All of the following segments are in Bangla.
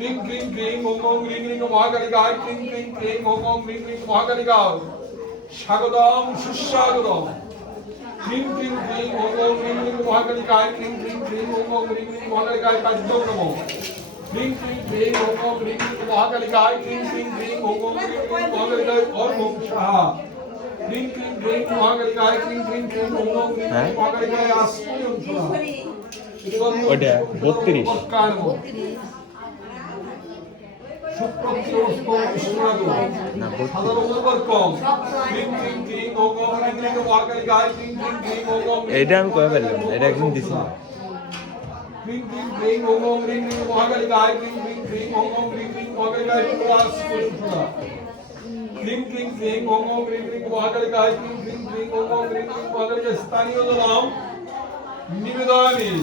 ক্লিং ক্লিং ক্লিং ওং ওং রিং রিং মহাকালিকায় ক্লিং ক্লিং ক্লিং ওং ওং রিং রিং মহাকালিকায় স্বাগতম সুস্বাগতম ক্লিং ক্লিং ক্লিং ওং ওং রিং রিং মহাকালিকায় ক্লিং ক্লিং ক্লিং ওং ওং রিং রিং মহাকালিকায় কার্যম নমঃ ক্লিং ক্লিং ক্লিং ওং ওং রিং রিং মহাকালিকায় ক্লিং ক্লিং ক্লিং ওং ওং রিং রিং মহাকালিকায় ওম ওম স্বাহা ক্লিং ক্লিং ক্লিং মহাকালিকায় ক্লিং ক্লিং ক্লিং ওং ওং রিং রিং মহাকালিকায় আসপুরম স্বাহা ওটা 32 এটা আমি কয়ে ফেললাম এটা একদিন দিছি নিবেদনী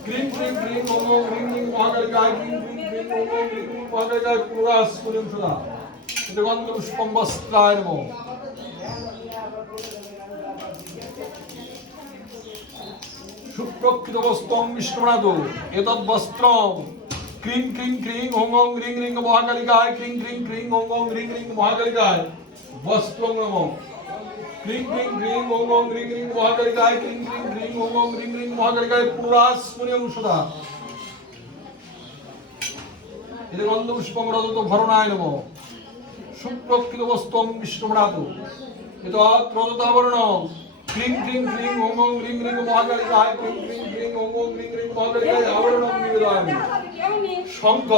ক্লিং ক্লিং ক্লিং ওং ওং রিং রিং মহাকালিকায় ক্লিং ক্লিং ক্লিং ওং ওং রিং রিং মহাকালিকায় পুরাস পুরম সদা এটা গন্ধ পুষ্পম বস্ত্রায় নমঃ সুপ্রকৃত বস্ত্রম বিষ্ণুনাথ এতদ বস্ত্রম ক্লিং ক্লিং ক্লিং ওং ওং রিং রিং মহাকালিকায় ক্লিং ক্লিং ক্লিং ওং ওং রিং রিং মহাকালিকায় বস্ত্রম নমঃ ক্লিং ক্লিং ক্লিং ওং ওং রিং রিং মহাকালিকায় ক্লিং ক্লিং ক্লিং ওং ওং রিং রিং মহাকালিকায় পুরাস পুরম সদা এটা গন্ধ পুষ্পম রজত ভরণায় নমঃ সুপ্রকৃত বস্ত্রম বিষ্ণুনাথ এতদ রজতাবরণম ক্লিং ক্লিং ক্লিং ওং ওং রিং রিং মহাকালিকায় ক্লিং ক্লিং ক্লিং ওং ওং রিং রিং মহাকালিকায় আবরণম নিবেদয়ামি শঙ্খ